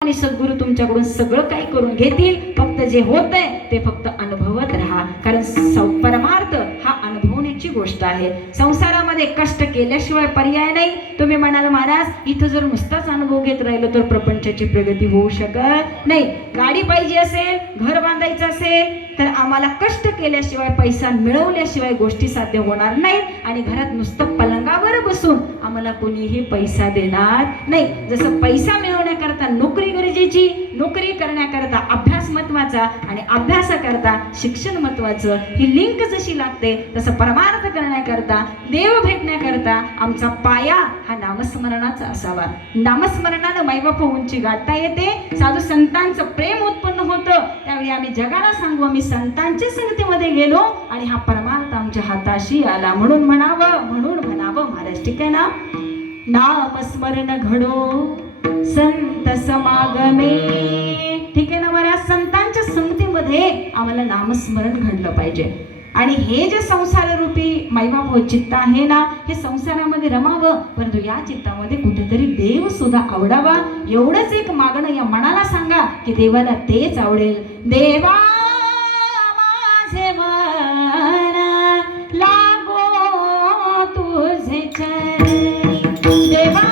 आणि सद्गुरू तुमच्याकडून सगळं काही करून घेतील. फक्त जे होतंय ते फक्त अनुभवत राहा, कारण परमार्थ हा अनुभवण्याची गोष्ट आहे. संसारामध्ये कष्ट केल्याशिवाय पर्याय नाही. तुम्ही म्हणाल महाराज इथं जर नुसताच अनुभव घेत राहिलो तर प्रपंचाची प्रगती होऊ शकत नाही. गाडी पाहिजे असेल, घर बांधायचं असेल तर आम्हाला कष्ट केल्याशिवाय, पैसा मिळवल्याशिवाय गोष्टी साध्य होणार नाहीत. आणि घरात नुसतं पलंगावर बसून आम्हाला कोणीही पैसा देणार नाही. जसं पैसा मिळवण्याकरता नोकरी गरजेची, नोकरी करण्याकरता अभ्यास महत्वाचा आणि अभ्यासाकरता शिक्षण महत्वाचं, ही लिंक जशी लागते तसं परमार्थ करण्याकरता, देव भेटण्याकरता आमचा पाया हा नामस्मरणाचा असावा. नामस्मरणानं मायबाप उंची गाठता येते. साधू संतांचं प्रेम उत्पन्न होतं. त्यावेळी आम्ही जगाला सांगू आम्ही संतांच्या संगतीमध्ये गेलो आणि हा परमार्थ आमच्या हाताशी आला. म्हणून म्हणावं महाराज. ठीक आहे ना. नामस्मरण घडो संत समागमे. ठीक आहे ना महाराज. संतांच्या संगतीमध्ये आम्हाला नामस्मरण घडलं पाहिजे. आणि हे जे संसार रूपी मायबाप चित्त आहे ना, हे संसारामध्ये रमावं, परंतु या चित्तामध्ये कुठेतरी देव सुद्धा आवडावा. एवढंच एक मागणं या मनाला सांगा की देवाला तेच आवडेल. देवा माझे मन लागो तुझे चरणी. देवा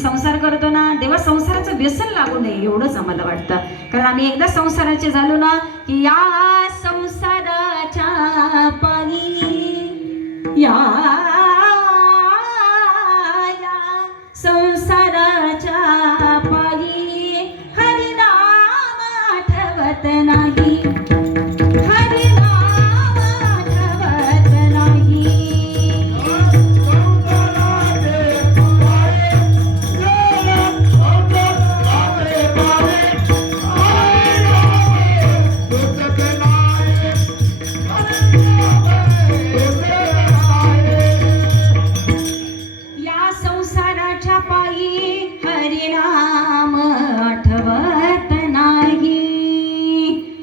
संसार करतो ना, देवा संसाराचं व्यसन लागू नये एवढंच आम्हाला वाटतं. कारण आम्ही एकदा संसाराचे झालो ना की या संसाराच्या पायी, या संसाराच्या पायी हरिनाम आठवत नाही.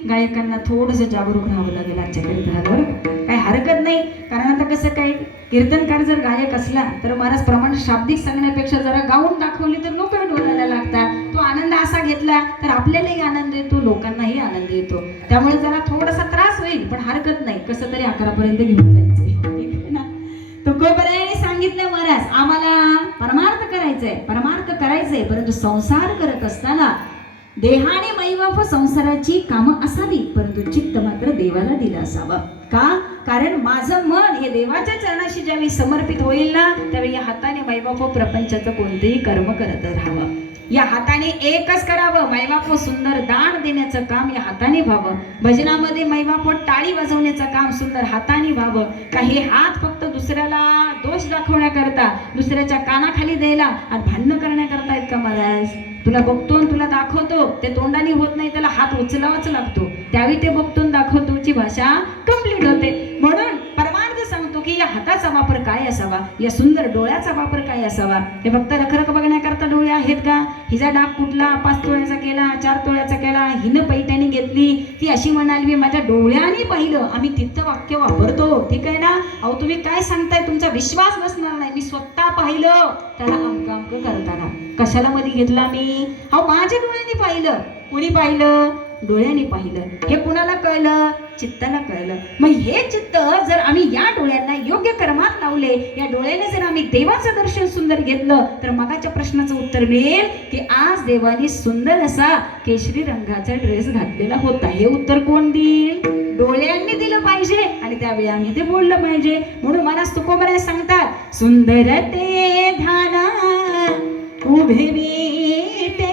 गायकांना थोडंसं जागरूक राहावं लागेल आजच्या कीर्तनावर. काही हरकत नाही. कारण आता कसं काय, कीर्तनकार जर गायक असला तर महाराज प्रमाण शाब्दिक सांगण्यापेक्षा जरा गाऊन दाखवली तर लोक डोलायला लागतात. तो आनंद असा घेतला तर आपल्यालाही आनंद येतो, लोकांनाही आनंद येतो. त्यामुळे जरा थोडासा त्रास होईल पण हरकत नाही. कसं तरी 11पर्यंत घेऊन जायचंय. ठीक आहे ना. तुकोबरायांनी सांगितलं महाराज आम्हाला परमार्थ करायचंय, परमार्थ करायचंय, परंतु संसार करत असताना देहाने मैबाप संसाराची कामं असावी, परंतु चित्त मात्र देवाला दिलं असावं. का? कारण माझं मन हे देवाच्या चरणाशी ज्यावेळी समर्पित होईल ना, त्यावेळी या हाताने मैबाप प्रपंचाचं कोणतेही कर्म करत राहावं. या हाताने एकच करावं. मैबाप सुंदर दान देण्याचं काम या हाताने व्हावं. भजनामध्ये मैबाप टाळी वाजवण्याचं काम सुंदर हाताने व्हावं. काही हात फक्त दुसऱ्याला दोष दाखवण्याकरता, दुसऱ्याच्या कानाखाली द्यायला आणि भांडणं करण्याकरता आहेत का महाराज? तुला बघतो तुला दाखवतो, ते तोंडाने होत नाही, त्याला हात उचलावाच लागतो. त्यावेळी ते बघतो दाखवतोची भाषा कंप्लीट होते. म्हणून परमार्थ सांगतो की या हाताचा वापर काय असावा, या सुंदर डोळ्याचा वापर काय असावा. हे फक्त रखरख बघण्याकरता डोळे आहेत का? हिचा डाग कुठला 5 तोळ्याचा केला, 4 तोळ्याचा केला, हिनं पैठणी घेतली, ती अशी म्हणाली मी माझ्या डोळ्याने पाहिलं. आम्ही तिथं वाक्य वापरतो. ठीक आहे ना. अहो तुम्ही काय सांगताय, तुमचा विश्वास बसणार नाही. मी स्वतः पाहिलं त्याला अमकं करताना. कशाला मध्ये घेतला मी? हा माझ्या डोळ्यांनी पाहिलं. कुणी पाहिलं? डोळ्यांनी पाहिलं. हे कुणाला कळलं? चित्ताला कळलं. मग हे चित्त जर आम्ही या डोळ्यांना योग्य कर्मात लावले, या डोळ्याने जर आम्ही देवाचं दर्शन सुंदर घेतलं, तर मगाच्या प्रश्नाचं उत्तर मिळेल की आज देवानी सुंदर असा केशरी रंगाचा ड्रेस घातलेला होता. हे उत्तर कोण देईल? डोळ्यांनी दिलं पाहिजे आणि त्यावेळी आम्ही ते बोललं पाहिजे. म्हणून मला तुकोबराय सांगतात, सुंदर ते ध्यान उभे विटेवरी